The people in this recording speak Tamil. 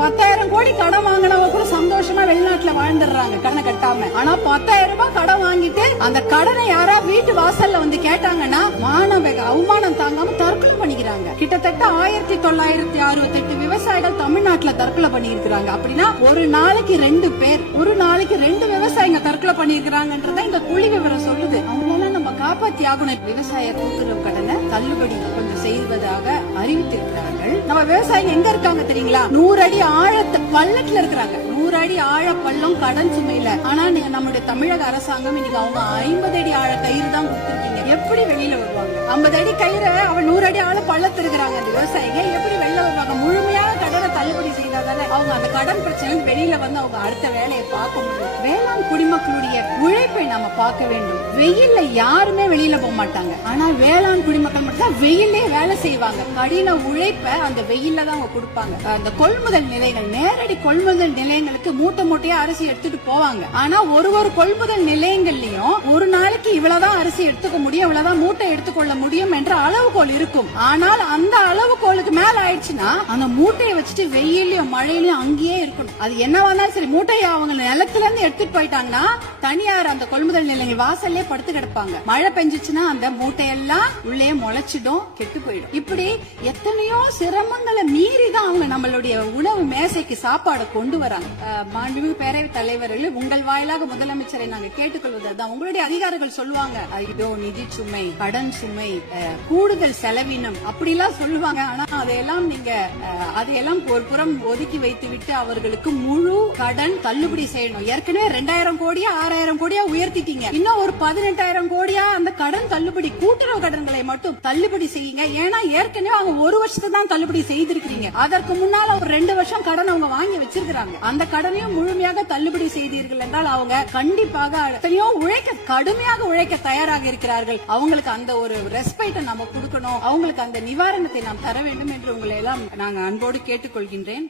10,000 கோடி கடன் வாங்கினவங்க கூட சந்தோஷமா வெளிநாட்டுல வாழ்ந்துடுறாங்க கடனை கட்டாம. ஆனா 10,000 ரூபாய் கடன் வாங்கிட்டு அந்த கடனை யாரா வீட்டு வாசல்ல வந்து கேட்டாங்கன்னா அவமானம் தாங்காம தற்கொலை பண்ணிக்கிறாங்க. கிட்டத்தட்ட 1968 விவசாயிகள் தமிழ்நாட்டுல தற்கொலை பண்ணிருக்காங்க. அப்படின்னா ஒரு நாளைக்கு 2 பேர், ஒரு நாளைக்கு 2 விவசாயிங்க தற்கொலை பண்ணிருக்காங்கன்றத இந்த புள்ளி விவரம் சொல்லுது. அவங்களெல்லாம் நம்ம காப்பாத்தி ஆகணும். விவசாய கூட்டுறவு கடனை தள்ளுபடி கொஞ்சம் செய்வதாக அறிவித்திருக்கிறார்கள். நம்ம விவசாயிங்க எங்க இருக்காங்க தெரியுங்களா? 100 அடி ஆழத்து பள்ளத்துல இருக்கிறாங்க. 100 அடி ஆழ பள்ளம் கடன் சுமையில. ஆனா நம்முடைய தமிழக அரசாங்கம் இன்னைக்கு அவங்க 50 அடி ஆழ கயிறு தான் கொடுத்திருக்கீங்க. எப்படி வெளியில வருவாங்க? 50 அடி கயிறு அவன் 100 அடி ஆழ பள்ளத்து இருக்கிறாங்க. அந்த விவசாயிங்க எப்படி வெளில வருவாங்க? முழுமையாக கடனை தள்ளுபடி செய்தாதானே அவங்க அந்த கடன் பிரச்சனை வெளியில வந்து அவங்க அடுத்த வேலையை பார்க்க முடியும். வேளாண் குடிமக்களுடைய உழைப்பை நாம பார்க்க வேண்டும். வெயில்ல யாருமே வெளியில போக மாட்டாங்க. ஆனா வேளாண் குடிமக்கள் மட்டும் வெயிலே வேலை செய்வாங்க. கடின உழைப்ப அந்த வெயில்ல தான் அவங்க கொடுப்பாங்க. அந்த கொள்முதல் நிலையங்கள், நேரடி கொள்முதல் நிலையங்களுக்கு மூட்டை மூட்டையா அரிசி எடுத்துட்டு போவாங்க. ஆனா ஒரு கொள்முதல் நிலையங்கள்லயும் ஒரு நாளைக்கு இவ்வளவுதான் அரிசி எடுத்துக்க முடியும், இவ்வளவுதான் மூட்டை எடுத்துக்கொள்ள முடியும் என்ற அளவுகோல் இருக்கும். ஆனால் அந்த அளவுகோலுக்கு மேல ஆயிடுச்சுன்னா அந்த மூட்டையை வச்சுட்டு வெயிலையும் மழையிலயும் அங்கேயே இருக்கணும். அது என்னவானாலும் சரி, மூட்டையை அவங்க நிலத்துல இருந்து எடுத்துட்டு போயிட்டாங்கன்னா தனியார் அந்த கொள்முதல் நிலையங்கள் வாசல்லே படுத்து கிடப்பாங்க. மழை பெஞ்சிச்சுன்னா அந்த மூட்டையெல்லாம் உள்ளே முளைச்சிடும், கெட்டு போயிடும். இப்படி எத்தனையோ சிரமங்களை மீறி தான் அவங்க நம்மளுடைய உணவு மேசைக்கு சாப்பாடு கொண்டு வராங்க. மாண்புமிகு பேரவைத் தலைவர்கள், உங்கள் வாயிலாக முதலமைச்சரை நாங்க கேட்டுக்கொள்வதுதான், உங்களுடைய அதிகாரிகள் சொல்லுவாங்க, இதோ நிதி சுமை, கடன் சுமை, கூடுதல் செலவினம் அப்படிலாம் சொல்லுவாங்க. ஆனா அதையெல்லாம் நீங்க அதையெல்லாம் ஒரு புறம் ஒதுக்கி வைத்து விட்டு அவர்களுக்கு முழு கடன் தள்ளுபடி செய்யணும். ஏற்கனவே 2000 கோடியா 6000 கோடியா உயர்த்திட்டீங்க. இன்னும் ஒரு 18,000 கோடியா அந்த கடன் தள்ளுபடி, கூட்டுறவு கடன்களை மட்டும் தள்ளுபடி செய்யுங்க. ஏன்னா ஏற்கனவே அவங்க 1 வருஷத்தை தான் தள்ளுபடி செய்திருக்கீங்க. அதற்கு முன்னால ஒரு 2 வருஷம் கடன் அவங்க வாங்கி வச்சிருக்காங்க. அந்த கடனையும் முழுமையாக தள்ளுபடி செய்தீர்கள் என்றால் அவங்க கண்டிப்பாக எத்தனையோ கடுமையாக உழைக்க தயாராக இருக்கிறார்கள். அவங்களுக்கு அந்த ஒரு ரெஸ்பெக்ட் நம்ம கொடுக்கணும், அவங்களுக்கு அந்த நிவாரணத்தை நாம் தர வேண்டும் என்று உங்களை எல்லாம் நாங்க அன்போடு கேட்டுக்கொள்கின்றேன்.